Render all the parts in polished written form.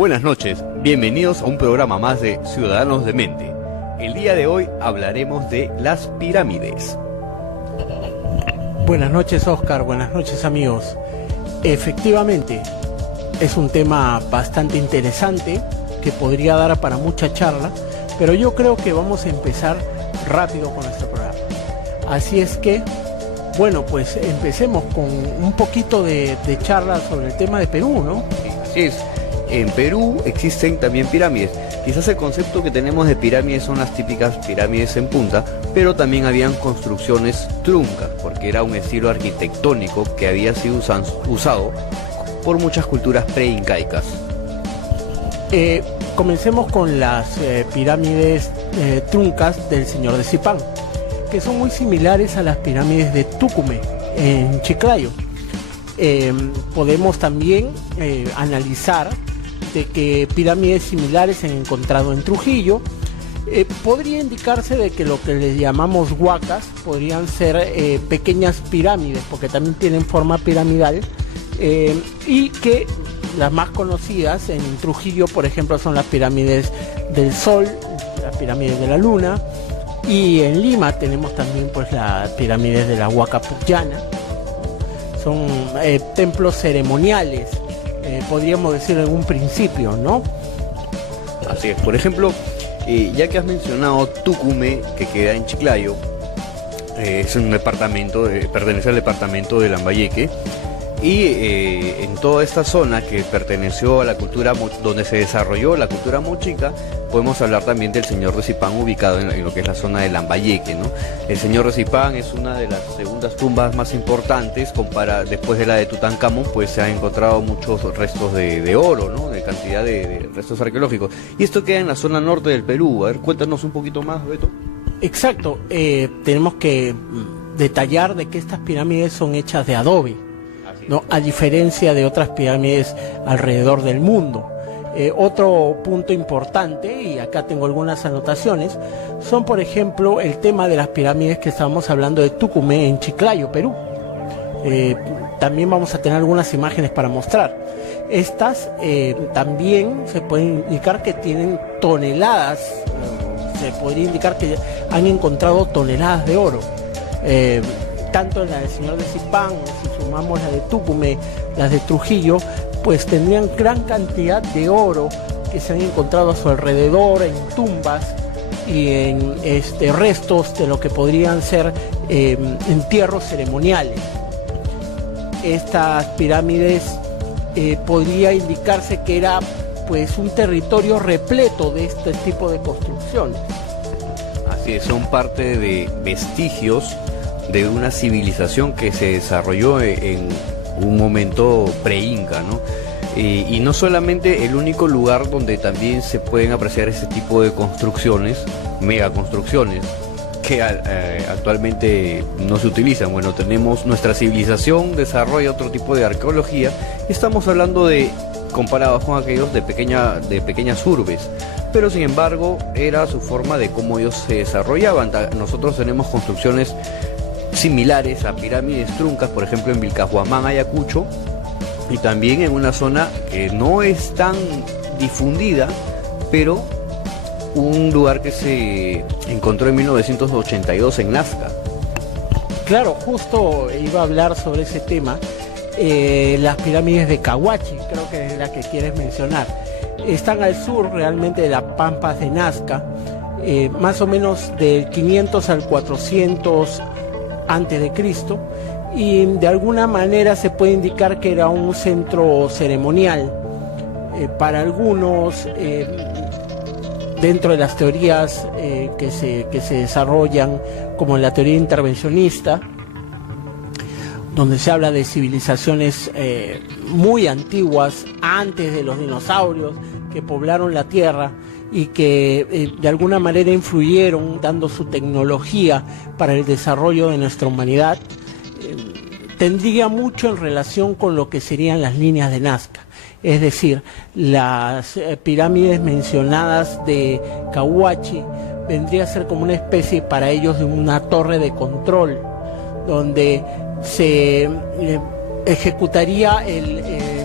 Buenas noches, bienvenidos a un programa más de Ciudadanos de Mente. El día de hoy hablaremos de las pirámides. Buenas noches, Oscar, buenas noches, amigos. Efectivamente, es un tema bastante interesante que podría dar para mucha charla, pero yo creo que vamos a empezar rápido con nuestro programa. Así es que, bueno, pues empecemos con un poquito de charla sobre el tema de Perú, ¿no? Así es. En Perú existen también pirámides. Quizás el concepto que tenemos de pirámides son las típicas pirámides en punta, pero también habían construcciones truncas, porque era un estilo arquitectónico que había sido usado por muchas culturas preincaicas. Comencemos con las pirámides truncas del Señor de Zipán, que son muy similares a las pirámides de Tucumé, en Chiclayo. Podemos también analizar de que pirámides similares se han encontrado en Trujillo. Podría indicarse de que lo que les llamamos huacas podrían ser pequeñas pirámides, porque también tienen forma piramidal, y que las más conocidas en Trujillo, por ejemplo, son las pirámides del Sol, las pirámides de la Luna, y en Lima tenemos también pues las pirámides de la Huaca Pucllana. Son templos ceremoniales, podríamos decir en un principio, ¿no? Así es. Por ejemplo, ya que has mencionado Tucumé, que queda en Chiclayo, es un departamento, pertenece al departamento de Lambayeque, y en toda esta zona que perteneció a la cultura, donde se desarrolló la cultura mochica, podemos hablar también del Señor de Zipán, ubicado en lo que es la zona de Lambayeque, ¿no? El Señor de Zipán es una de las segundas tumbas más importantes, después de la de Tutankamón, pues se han encontrado muchos restos de oro, ¿no? De cantidad de restos arqueológicos. Y esto queda en la zona norte del Perú. A ver, cuéntanos un poquito más, Beto. Exacto, tenemos que detallar de que estas pirámides son hechas de adobe, ¿no? A diferencia de otras pirámides alrededor del mundo. Otro punto importante, y acá tengo algunas anotaciones, son por ejemplo el tema de las pirámides que estábamos hablando de Tucumé en Chiclayo, Perú. También vamos a tener algunas imágenes para mostrar. Estas también se puede indicar que tienen toneladas, se podría indicar que han encontrado toneladas de oro. Tanto en la del Señor de Zipán, si sumamos la de Tucumé, las de Trujillo, pues tendrían gran cantidad de oro que se han encontrado a su alrededor, en tumbas y en restos de lo que podrían ser entierros ceremoniales. Estas pirámides podría indicarse que era pues un territorio repleto de este tipo de construcciones. Así es, son parte de vestigios de una civilización que se desarrolló en un momento pre-inca, ¿no? Y no solamente el único lugar donde también se pueden apreciar ese tipo de construcciones, megaconstrucciones, que actualmente no se utilizan. Bueno, tenemos nuestra civilización desarrolla otro tipo de arqueología, y estamos hablando comparados con aquellos de pequeñas urbes, pero sin embargo era su forma de cómo ellos se desarrollaban. Nosotros tenemos construcciones similares a pirámides truncas, por ejemplo en Vilcajuamán, Ayacucho, y también en una zona que no es tan difundida, pero un lugar que se encontró en 1982 en Nazca. Claro, justo iba a hablar sobre ese tema. Las pirámides de Cahuachi, creo que es la que quieres mencionar, están al sur realmente de las pampas de Nazca, más o menos del 500 al 400 antes de Cristo, y de alguna manera se puede indicar que era un centro ceremonial para algunos, dentro de las teorías que se desarrollan, como la teoría intervencionista, donde se habla de civilizaciones muy antiguas, antes de los dinosaurios, que poblaron la Tierra y que de alguna manera influyeron dando su tecnología para el desarrollo de nuestra humanidad. Tendría mucho en relación con lo que serían las líneas de Nazca, es decir, las pirámides mencionadas de Cahuachi vendría a ser como una especie para ellos de una torre de control, donde se ejecutaría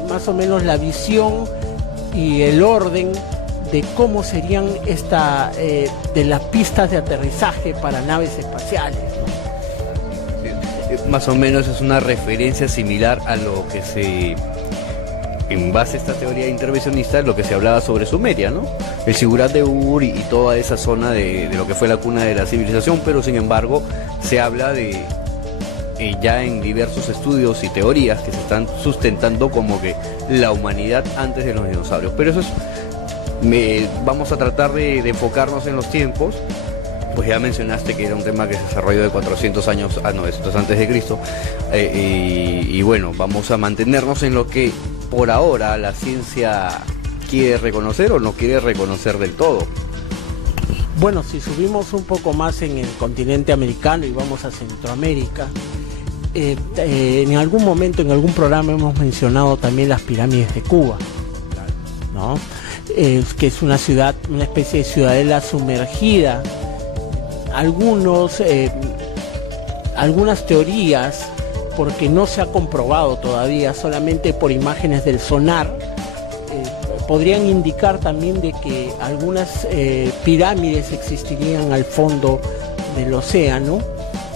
más o menos la visión y el orden de cómo serían de las pistas de aterrizaje para naves espaciales, ¿no? Más o menos es una referencia similar a lo que en base a esta teoría intervencionista, lo que se hablaba sobre Sumeria, ¿no? El Sigurat de Ur y toda esa zona de lo que fue la cuna de la civilización, pero sin embargo se habla de ya en diversos estudios y teorías que se están sustentando como que la humanidad antes de los dinosaurios. Pero eso es, vamos a tratar de enfocarnos en los tiempos. Pues ya mencionaste que era un tema que se desarrolló de 400 años a 900 antes de Cristo, y bueno, vamos a mantenernos en lo que por ahora la ciencia quiere reconocer o no quiere reconocer del todo. Bueno, si subimos un poco más en el continente americano y vamos a Centroamérica, en algún momento, en algún programa hemos mencionado también las pirámides de Cuba, ¿no? Que es una ciudad, una especie de ciudadela sumergida. Algunas teorías, porque no se ha comprobado todavía, solamente por imágenes del sonar, podrían indicar también de que algunas pirámides existirían al fondo del océano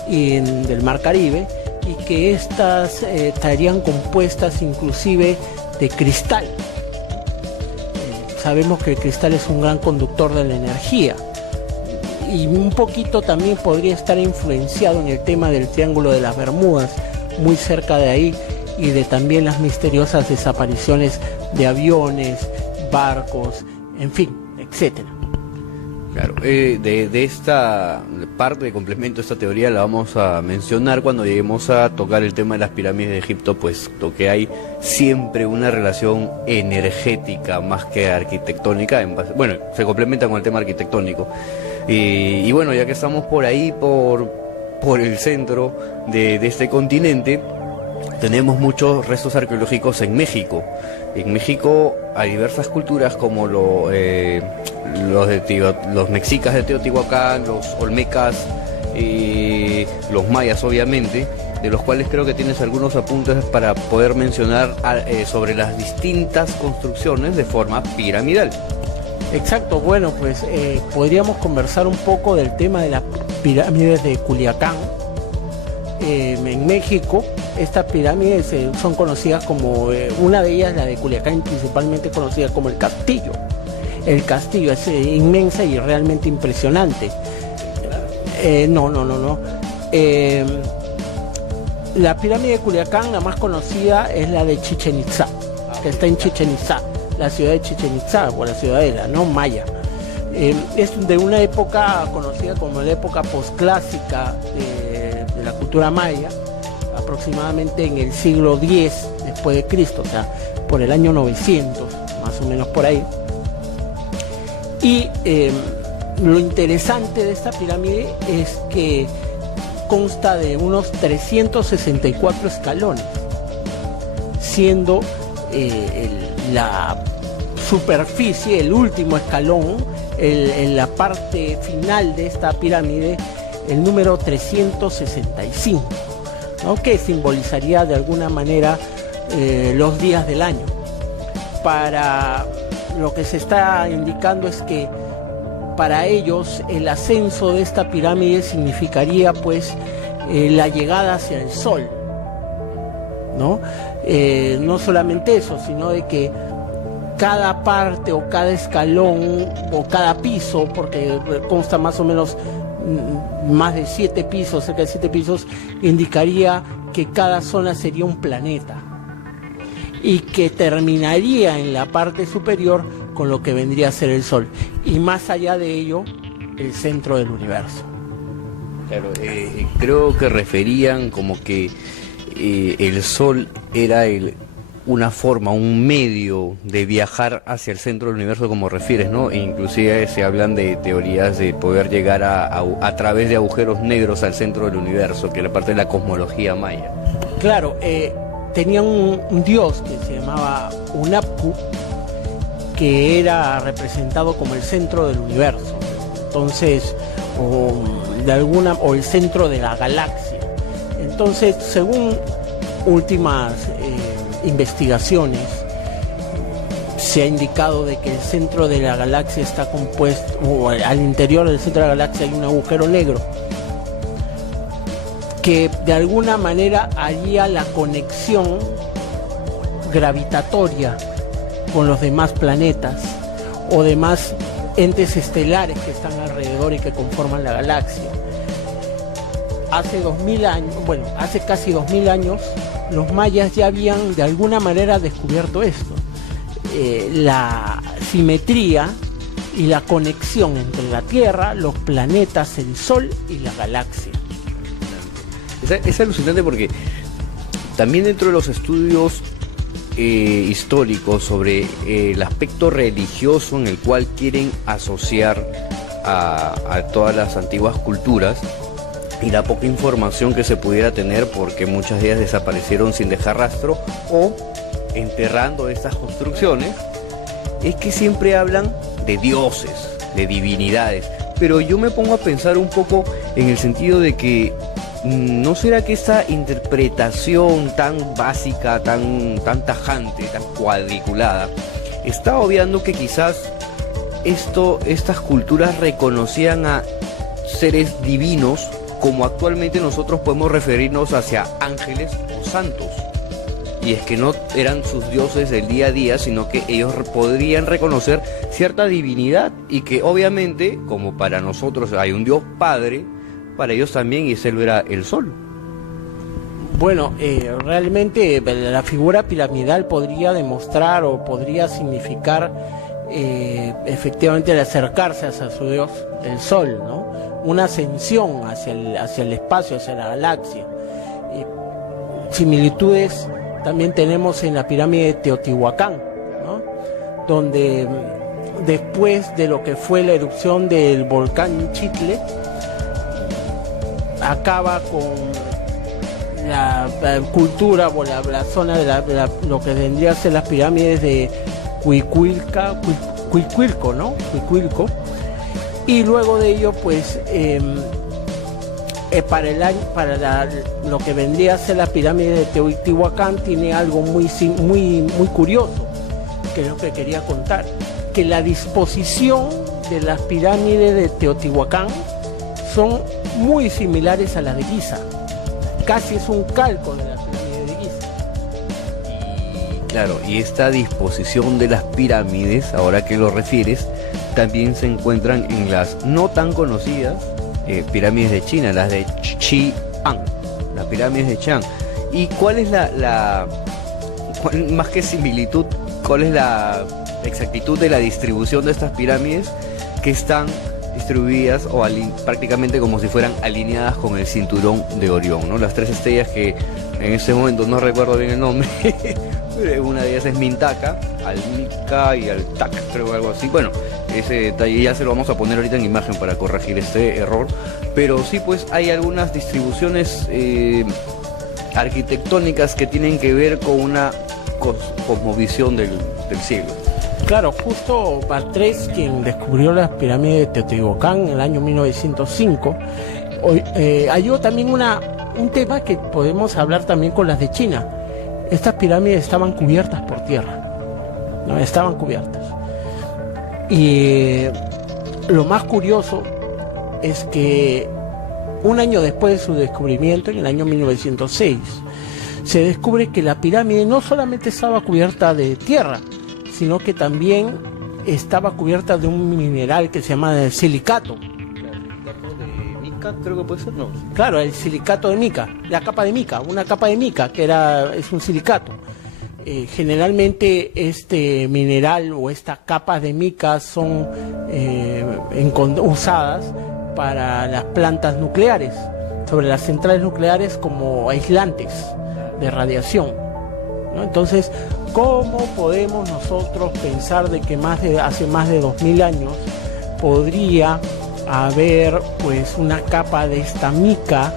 y del Mar Caribe, y que estas estarían compuestas inclusive de cristal. Sabemos que el cristal es un gran conductor de la energía, y un poquito también podría estar influenciado en el tema del Triángulo de las Bermudas, muy cerca de ahí, y de también las misteriosas desapariciones de aviones, barcos, en fin, etcétera. Claro, de esta parte de complemento, esta teoría la vamos a mencionar cuando lleguemos a tocar el tema de las pirámides de Egipto, puesto que hay siempre una relación energética más que arquitectónica, bueno, se complementa con el tema arquitectónico. Y bueno, ya que estamos por ahí, por el centro de este continente, tenemos muchos restos arqueológicos en México. En México hay diversas culturas como los mexicas de Teotihuacán, los olmecas, los mayas obviamente, de los cuales creo que tienes algunos apuntes para poder mencionar sobre las distintas construcciones de forma piramidal. Exacto, bueno, pues podríamos conversar un poco del tema de las pirámides de Culiacán. En México, estas pirámides son conocidas como, una de ellas, la de Culiacán, principalmente conocida como el Castillo. El Castillo es inmensa y realmente impresionante. No. La pirámide de Culiacán, la más conocida, es la de Chichén Itzá, que está en Chichén Itzá, la ciudad de Chichén Itzá, o la ciudadela, ¿no? Maya. Es de una época conocida como la época posclásica de la cultura maya, aproximadamente en el siglo X después de Cristo, o sea, por el año 900, más o menos por ahí. Y lo interesante de esta pirámide es que consta de unos 364 escalones, siendo la superficie, el último escalón, en la parte final de esta pirámide, el número 365, ¿no? Que simbolizaría de alguna manera los días del año. Para lo que se está indicando es que para ellos el ascenso de esta pirámide significaría pues la llegada hacia el sol, ¿no? No solamente eso, sino de que cada parte o cada escalón o cada piso, porque consta más o menos más de 7 pisos, cerca de 7 pisos, indicaría que cada zona sería un planeta y que terminaría en la parte superior con lo que vendría a ser el Sol, y más allá de ello, el centro del universo. Claro, creo que referían como que el Sol era una forma, un medio de viajar hacia el centro del universo, como refieres, ¿no? E inclusive se hablan de teorías de poder llegar a través de agujeros negros al centro del universo, que era parte de la cosmología maya. Claro, tenían un dios que se llamaba Hunapku, que era representado como el centro del universo, entonces, o el centro de la galaxia. Entonces, según últimas investigaciones, se ha indicado de que el centro de la galaxia está compuesto, o al interior del centro de la galaxia hay un agujero negro que de alguna manera haría la conexión gravitatoria con los demás planetas o demás entes estelares que están alrededor y que conforman la galaxia. Hace 2000 años, bueno, hace casi 2000 años, los mayas ya habían de alguna manera descubierto esto. La simetría y la conexión entre la Tierra, los planetas, el Sol y la galaxia. Es alucinante porque también dentro de los estudios históricos sobre el aspecto religioso en el cual quieren asociar a todas las antiguas culturas y la poca información que se pudiera tener porque muchas de ellas desaparecieron sin dejar rastro o enterrando estas construcciones, es que siempre hablan de dioses, de divinidades, pero yo me pongo a pensar un poco en el sentido de que ¿no será que esta interpretación tan básica, tan tajante, tan cuadriculada, está obviando que quizás estas culturas reconocían a seres divinos como actualmente nosotros podemos referirnos hacia ángeles o santos? Y es que no eran sus dioses del día a día, sino que ellos podrían reconocer cierta divinidad y que obviamente, como para nosotros hay un Dios Padre, para ellos también, y ese era el sol. Bueno, realmente la figura piramidal podría demostrar o podría significar efectivamente el acercarse hacia su Dios, el sol, ¿no? Una ascensión hacia el espacio, hacia la galaxia. Similitudes también tenemos en la pirámide de Teotihuacán, ¿no? Donde después de lo que fue la erupción del volcán Chitle, acaba con la cultura o la zona de lo que vendría a ser las pirámides de Cuicuilco, ¿no? Cuicuilco. Y luego de ello, pues, lo que vendría a ser la pirámide de Teotihuacán tiene algo muy curioso, que es lo que quería contar, que la disposición de las pirámides de Teotihuacán son muy similares a las de Giza. Casi es un calco de la pirámide de Giza. Y claro, y esta disposición de las pirámides, ahora que lo refieres, también se encuentran en las no tan conocidas pirámides de China, las de Xi'an, las pirámides de Chi'an. ¿Y cuál es más que similitud, cuál es la exactitud de la distribución de estas pirámides que están distribuidas o prácticamente como si fueran alineadas con el cinturón de Orión, ¿no? Las tres estrellas que en ese momento no recuerdo bien el nombre, una de ellas es Mintaka, Almika y Altak, creo, algo así. Bueno, ese detalle ya se lo vamos a poner ahorita en imagen para corregir este error, pero sí, pues hay algunas distribuciones arquitectónicas que tienen que ver con una cosmovisión del cielo. Claro, justo Bartrés, quien descubrió las pirámides de Teotihuacán en el año 1905, halló también un tema que podemos hablar también con las de China. Estas pirámides estaban cubiertas por tierra, ¿no? Estaban cubiertas. Y lo más curioso es que un año después de su descubrimiento, en el año 1906, se descubre que la pirámide no solamente estaba cubierta de tierra, sino que también estaba cubierta de un mineral que se llama silicato. ¿De mica, creo que puede ser? No. Claro, el silicato de mica, la capa de mica, una capa de mica que es un silicato. Generalmente este mineral o estas capas de mica son usadas para las plantas nucleares, sobre las centrales nucleares como aislantes de radiación, ¿no? Entonces, ¿cómo podemos nosotros pensar de que hace más de 2000 años podría haber pues una capa de esta mica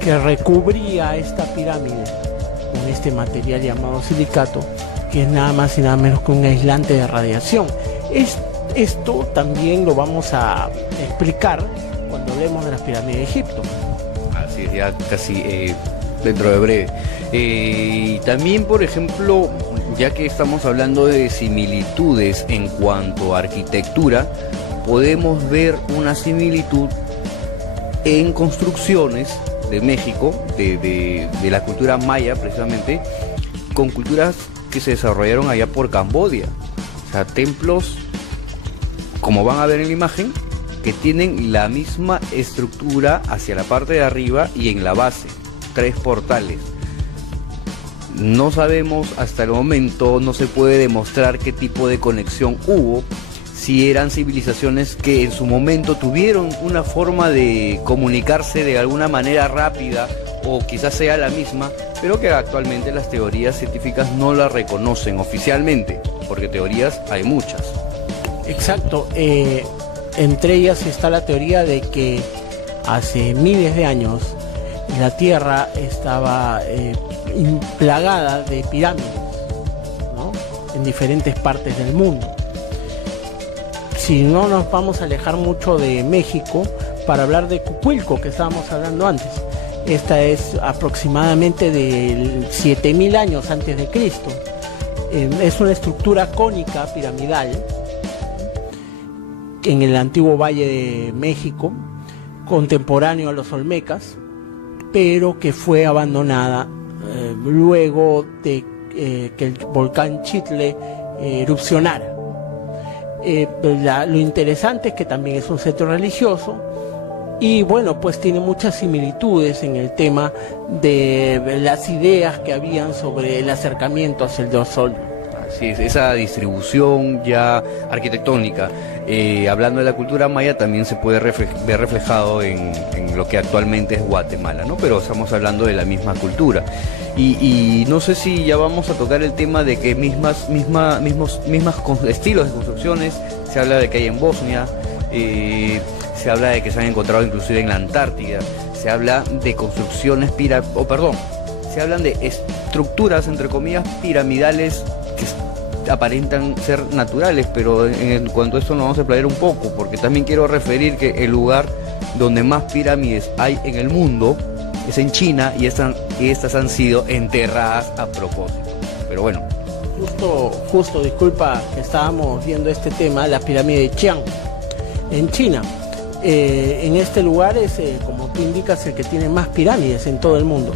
que recubría esta pirámide con este material llamado silicato, que es nada más y nada menos que un aislante de radiación? Esto también lo vamos a explicar cuando hablemos de las pirámides de Egipto. Así es, ya casi dentro de breve. También, por ejemplo, ya que estamos hablando de similitudes en cuanto a arquitectura, podemos ver una similitud en construcciones de México, de la cultura maya precisamente, con culturas que se desarrollaron allá por Camboya. O sea, templos, como van a ver en la imagen, que tienen la misma estructura hacia la parte de arriba y en la base, 3 portales. No sabemos hasta el momento, no se puede demostrar qué tipo de conexión hubo, si eran civilizaciones que en su momento tuvieron una forma de comunicarse de alguna manera rápida o quizás sea la misma, pero que actualmente las teorías científicas no la reconocen oficialmente, porque teorías hay muchas. Exacto, entre ellas está la teoría de que hace miles de años la Tierra estaba plagada de pirámides, ¿no?, en diferentes partes del mundo. Si no nos vamos a alejar mucho de México para hablar de Cuculco, que estábamos hablando antes. Esta es aproximadamente de 7000 años antes de Cristo. Es una estructura cónica piramidal en el antiguo Valle de México, contemporáneo a los Olmecas, pero que fue abandonada luego de que el volcán Chitle erupcionara. Lo interesante es que también es un centro religioso y bueno, pues tiene muchas similitudes en el tema de las ideas que habían sobre el acercamiento hacia el Dios Sol. Así es, esa distribución ya arquitectónica, hablando de la cultura maya, también se puede ver reflejado en lo que actualmente es Guatemala, ¿no? Pero estamos hablando de la misma cultura. Y no sé si ya vamos a tocar el tema de que mismos estilos de construcciones, se habla de que hay en Bosnia, se habla de que se han encontrado inclusive en la Antártida, se habla de construcciones se hablan de estructuras, entre comillas, piramidales que aparentan ser naturales, pero en cuanto a esto nos vamos a explayar un poco, porque también quiero referir que el lugar donde más pirámides hay en el mundo es en China y estas han sido enterradas a propósito. Pero bueno. Justo, disculpa, estábamos viendo este tema, la pirámide de Chiang, en China. En este lugar es, como tú indicas, el que tiene más pirámides en todo el mundo.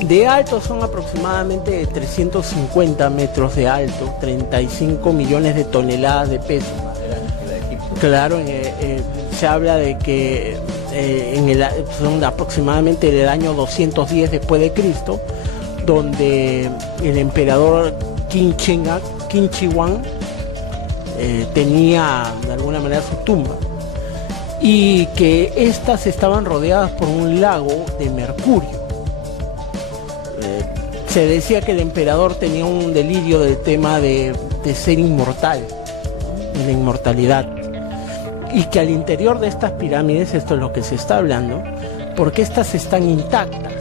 De alto son aproximadamente 350 metros de alto, 35 millones de toneladas de peso. Claro, se habla de que son aproximadamente del año 210 después de Cristo, donde el emperador Qin Shi Huang tenía de alguna manera su tumba, y que estas estaban rodeadas por un lago de mercurio. Se decía que el emperador tenía un delirio del tema de ser inmortal, de la inmortalidad, y que al interior de estas pirámides, esto es lo que se está hablando, porque estas están intactas.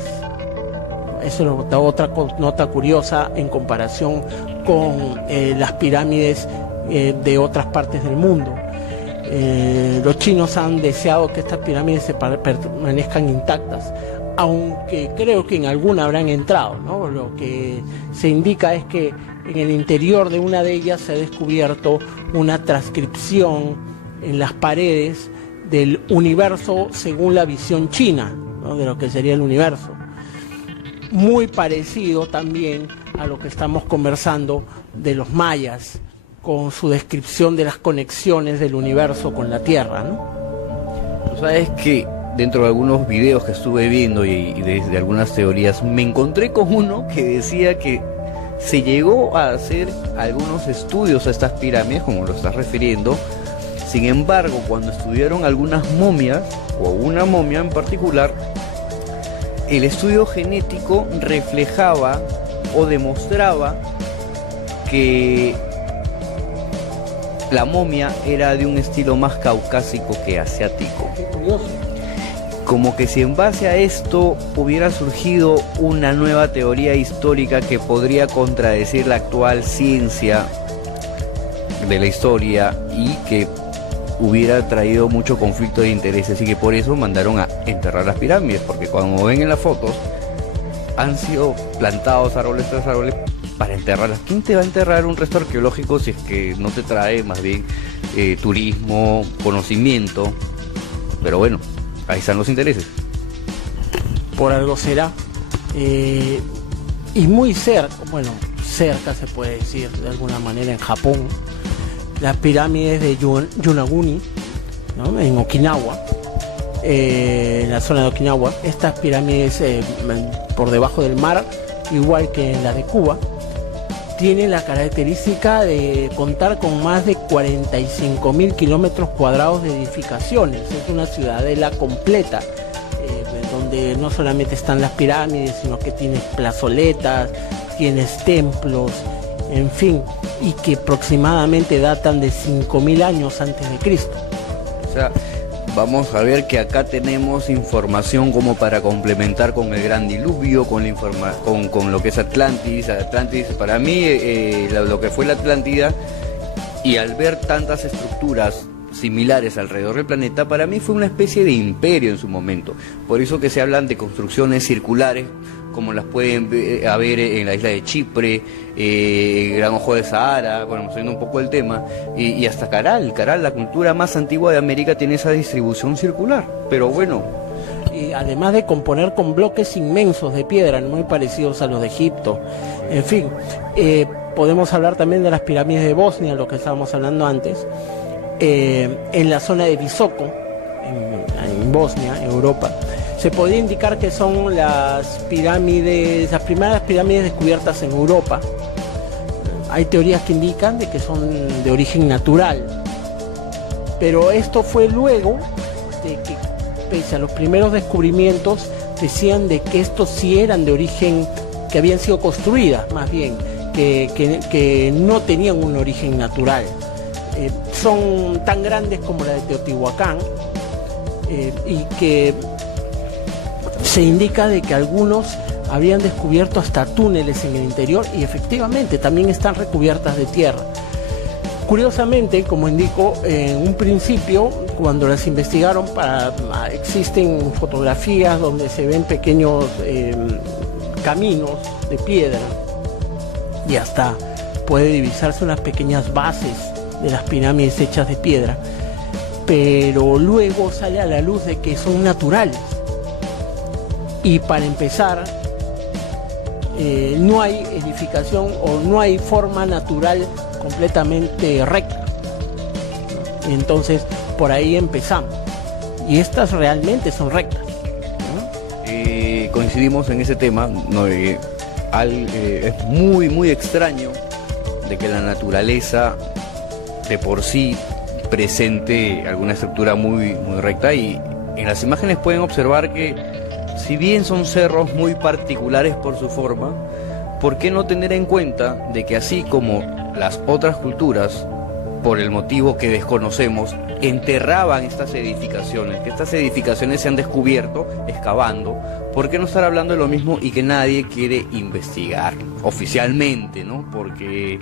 Eso es otra nota curiosa en comparación con las pirámides de otras partes del mundo. Los chinos han deseado que estas pirámides permanezcan intactas, aunque creo que en alguna habrán entrado, ¿no? Lo que se indica es que en el interior de una de ellas se ha descubierto una transcripción en las paredes del universo según la visión china, ¿no?, de lo que sería el universo. Muy parecido también a lo que estamos conversando de los mayas, con su descripción de las conexiones del universo con la Tierra, ¿no? Sabes que dentro de algunos videos que estuve viendo y de algunas teorías, me encontré con uno que decía que se llegó a hacer algunos estudios a estas pirámides, como lo estás refiriendo. Sin embargo, cuando estudiaron algunas momias, o una momia en particular, el estudio genético reflejaba o demostraba que la momia era de un estilo más caucásico que asiático. Qué curioso. Como que si en base a esto hubiera surgido una nueva teoría histórica que podría contradecir la actual ciencia de la historia y que hubiera traído mucho conflicto de intereses, y que por eso mandaron a enterrar las pirámides, porque como ven en las fotos han sido plantados árboles tras árboles para enterrarlas. ¿Quién te va a enterrar un resto arqueológico si es que no te trae más bien turismo, conocimiento? Pero bueno, ahí están los intereses. Por algo será. Y muy cerca, bueno, cerca se puede decir de alguna manera, en Japón, las pirámides de Yonaguni, ¿no? En Okinawa, en la zona de Okinawa. Estas pirámides por debajo del mar, igual que en la de Cuba, tienen la característica de contar con más de 45.000 kilómetros cuadrados de edificaciones. Es una ciudadela completa, donde no solamente están las pirámides, sino que tienes plazoletas, tienes templos, en fin, y que aproximadamente datan de 5.000 años antes de Cristo. O sea, vamos a ver que acá tenemos información como para complementar con el gran diluvio, con lo que es Atlantis. Atlantis, para mí, lo que fue la Atlántida, y al ver tantas estructuras similares alrededor del planeta, para mí fue una especie de imperio en su momento. Por eso que se hablan de construcciones circulares, como las pueden haber en la isla de Chipre, el Gran Ojo de Sahara, bueno, saliendo un poco del tema, y hasta Caral, la cultura más antigua de América, tiene esa distribución circular. Pero bueno, y además de componer con bloques inmensos de piedra, muy parecidos a los de Egipto. En fin, podemos hablar también de las pirámides de Bosnia, lo que estábamos hablando antes, en la zona de Visoko, en Bosnia, Europa. Se podría indicar que son las primeras pirámides descubiertas en Europa. Hay teorías que indican de que son de origen natural, pero esto fue luego de que, pese a los primeros descubrimientos, decían de que estos sí eran de origen, que habían sido construidas más bien, que no tenían un origen natural. Son tan grandes como la de Teotihuacán, y que se indica de que algunos habían descubierto hasta túneles en el interior, y efectivamente también están recubiertas de tierra. Curiosamente, como indico, en un principio, cuando las investigaron, existen fotografías donde se ven pequeños caminos de piedra, y hasta puede divisarse unas pequeñas bases de las pirámides hechas de piedra, pero luego sale a la luz de que son naturales. Y para empezar, no hay edificación o no hay forma natural completamente recta. Entonces, por ahí empezamos. Y estas realmente son rectas, ¿no? Coincidimos en ese tema, ¿no? Es muy, muy extraño de que la naturaleza de por sí presente alguna estructura muy, muy recta, y en las imágenes pueden observar que, si bien son cerros muy particulares por su forma, ¿por qué no tener en cuenta de que así como las otras culturas, por el motivo que desconocemos, enterraban estas edificaciones, que estas edificaciones se han descubierto excavando? ¿Por qué no estar hablando de lo mismo y que nadie quiere investigar oficialmente, ¿no? Porque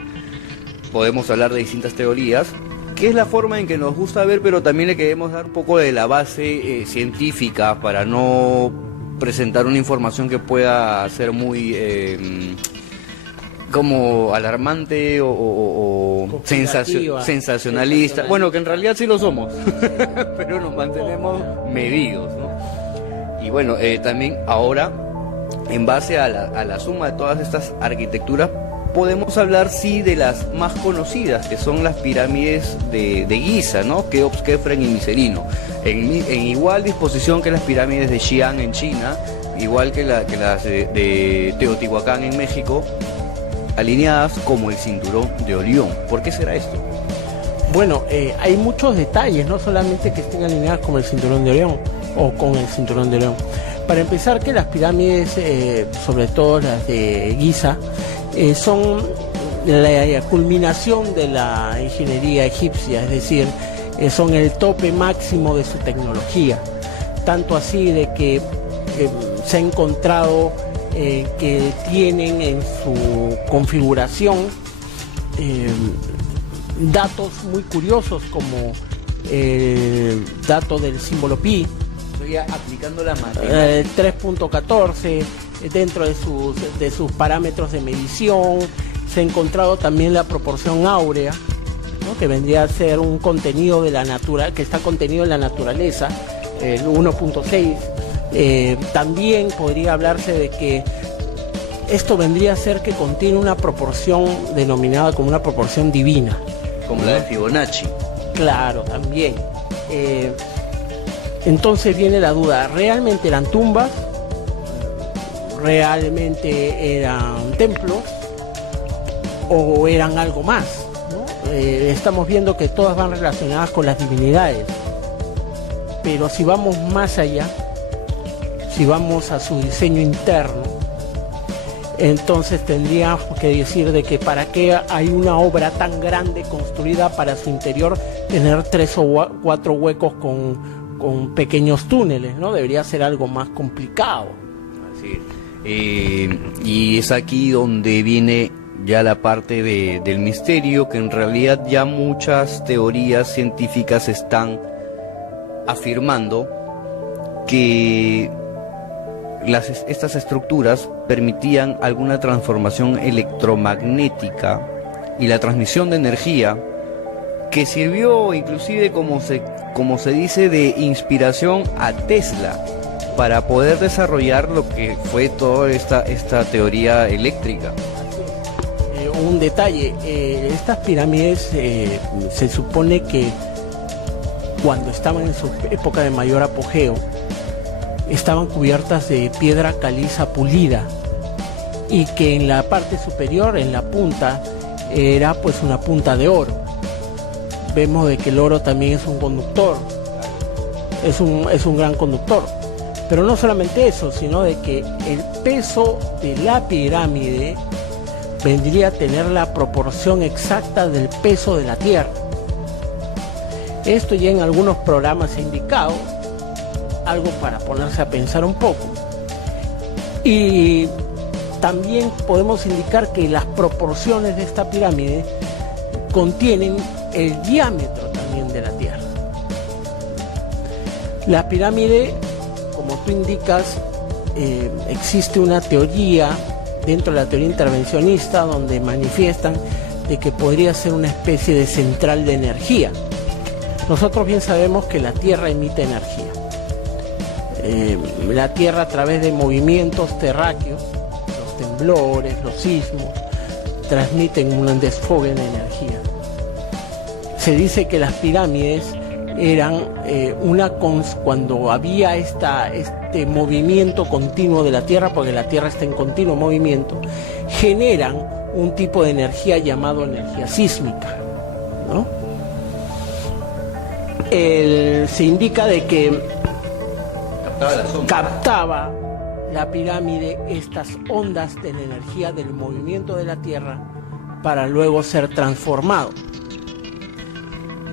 podemos hablar de distintas teorías, que es la forma en que nos gusta ver, pero también le queremos dar un poco de la base científica, para no presentar una información que pueda ser muy como alarmante o sensacionalista. Bueno, que en realidad sí lo somos, pero nos mantenemos medidos, ¿no? Y bueno, también ahora, en base a la suma de todas estas arquitecturas, podemos hablar sí de las más conocidas, que son las pirámides de Giza, ¿no? Keops, Kefren y Micerino, en igual disposición que las pirámides de Xi'an en China, igual que las de Teotihuacán en México, alineadas como el cinturón de Orión. ¿Por qué será esto? Bueno, hay muchos detalles, no solamente que estén alineadas como el cinturón de Orión o con el cinturón de Orión. Para empezar, que las pirámides, sobre todo las de Giza, son la culminación de la ingeniería egipcia, es decir, son el tope máximo de su tecnología, tanto así de que se ha encontrado que tienen en su configuración datos muy curiosos, como el dato del símbolo pi, estoy aplicando la matemática, 3.14, dentro de sus parámetros de medición. Se ha encontrado también la proporción áurea, ¿no?, que vendría a ser un contenido de la que está contenido en la naturaleza, el 1.6. También podría hablarse de que esto vendría a ser que contiene una proporción denominada como una proporción divina. Como la de Fibonacci. Claro, también. Entonces viene la duda, ¿realmente eran tumbas? ¿Realmente eran templos? ¿O eran algo más, ¿no? Estamos viendo que todas van relacionadas con las divinidades. Pero si vamos más allá, si vamos a su diseño interno, entonces tendríamos que decir de que para qué hay una obra tan grande construida para su interior tener 3 o 4 huecos con pequeños túneles, ¿no? Debería ser algo más complicado. Así es. Y es aquí donde viene ya la parte del misterio, que en realidad ya muchas teorías científicas están afirmando que estas estructuras permitían alguna transformación electromagnética y la transmisión de energía que sirvió inclusive, como se dice, de inspiración a Tesla para poder desarrollar lo que fue toda esta teoría eléctrica. Un detalle, estas pirámides se supone que cuando estaban en su época de mayor apogeo estaban cubiertas de piedra caliza pulida, y que en la parte superior, en la punta, era pues una punta de oro. Vemos de que el oro también es un conductor, es un gran conductor. Pero no solamente eso, sino de que el peso de la pirámide vendría a tener la proporción exacta del peso de la Tierra. Esto ya en algunos programas se ha indicado, algo para ponerse a pensar un poco. Y también podemos indicar que las proporciones de esta pirámide contienen el diámetro también de la Tierra. La pirámide, como tú indicas, existe una teoría dentro de la teoría intervencionista donde manifiestan de que podría ser una especie de central de energía. Nosotros bien sabemos que la Tierra emite energía. La Tierra, a través de movimientos terráqueos, los temblores, los sismos, transmiten un desfogue de energía. Se dice que las pirámides eran cuando había este movimiento continuo de la Tierra, porque la Tierra está en continuo movimiento, generan un tipo de energía llamado energía sísmica, ¿no? Se indica de que captaba la pirámide estas ondas de la energía del movimiento de la Tierra para luego ser transformado.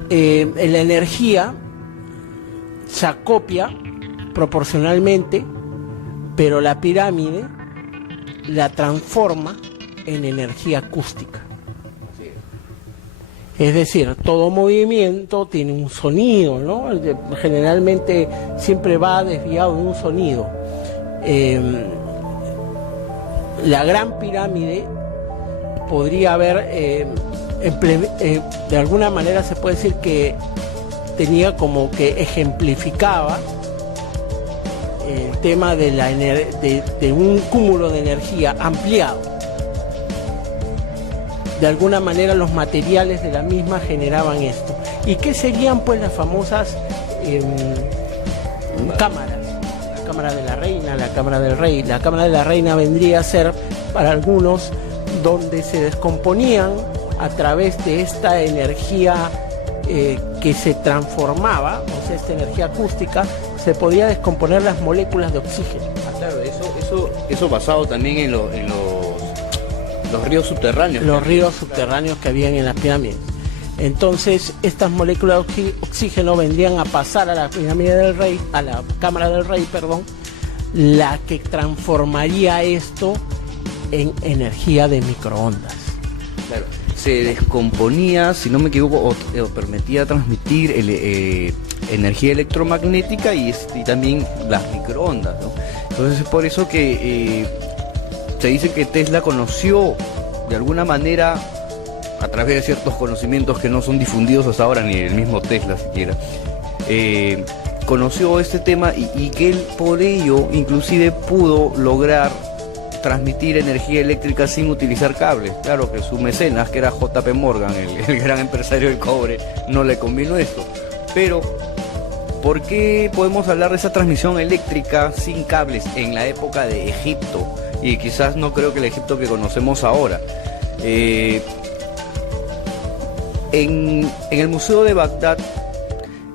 La energía se acopia proporcionalmente, pero la pirámide la transforma en energía acústica. Es decir, todo movimiento tiene un sonido, ¿no? Generalmente siempre va desviado de un sonido. La Gran Pirámide podría haber, de alguna manera se puede decir que tenía como que ejemplificaba el tema de un cúmulo de energía ampliado. De alguna manera los materiales de la misma generaban esto. ¿Y qué serían pues las famosas cámaras? La cámara de la reina, la cámara del rey. La cámara de la reina vendría a ser para algunos donde se descomponían a través de esta energía que se transformaba, o sea, esta energía acústica, se podía descomponer las moléculas de oxígeno. Claro, eso basado también en los ríos subterráneos. Los ríos subterráneos que habían en las pirámides. Entonces, estas moléculas de oxígeno vendrían a pasar a la pirámide del rey, a la cámara del rey, perdón, la que transformaría esto en energía de microondas. Claro, se descomponía, si no me equivoco, o permitía transmitir energía electromagnética y también las microondas, ¿no? Entonces es por eso que se dice que Tesla conoció de alguna manera, a través de ciertos conocimientos que no son difundidos hasta ahora, ni el mismo Tesla siquiera, conoció este tema y que él por ello inclusive pudo lograr transmitir energía eléctrica sin utilizar cables. Claro que su mecenas, que era JP Morgan, el gran empresario del cobre, no le convino esto. Pero, ¿por qué podemos hablar de esa transmisión eléctrica sin cables en la época de Egipto? Y quizás no creo que el Egipto que conocemos ahora. En el Museo de Bagdad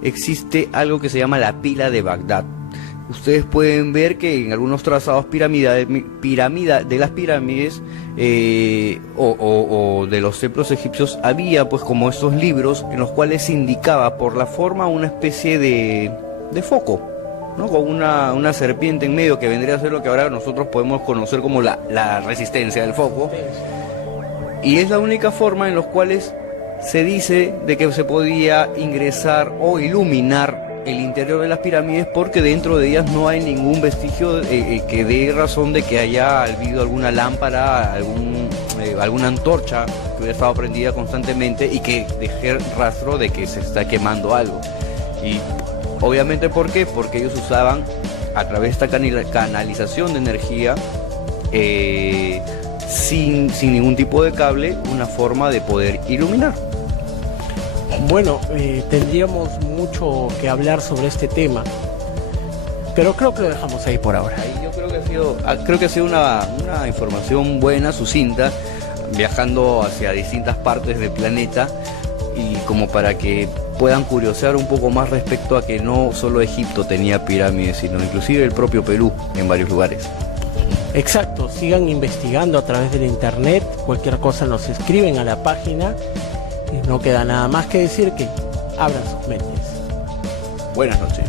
existe algo que se llama la pila de Bagdad. Ustedes pueden ver que en algunos trazados de las pirámides o de los templos egipcios había pues como estos libros en los cuales se indicaba por la forma una especie de foco, ¿no? Con una serpiente en medio, que vendría a ser lo que ahora nosotros podemos conocer como la resistencia del foco. Y es la única forma en los cuales se dice de que se podía ingresar o iluminar el interior de las pirámides, porque dentro de ellas no hay ningún vestigio que dé razón de que haya habido alguna lámpara, alguna antorcha que hubiera estado prendida constantemente y que deje rastro de que se está quemando algo. Y obviamente, ¿por qué? Porque ellos usaban, a través de esta canalización de energía, sin ningún tipo de cable, una forma de poder iluminar. Bueno, tendríamos mucho que hablar sobre este tema, pero creo que lo dejamos ahí por ahora. Yo creo que ha sido una información buena, sucinta, viajando hacia distintas partes del planeta, y como para que puedan curiosear un poco más respecto a que no solo Egipto tenía pirámides, sino inclusive el propio Perú en varios lugares. Exacto, sigan investigando a través del internet, cualquier cosa nos escriben a la página. Y no queda nada más que decir que abran sus mentes. Buenas noches.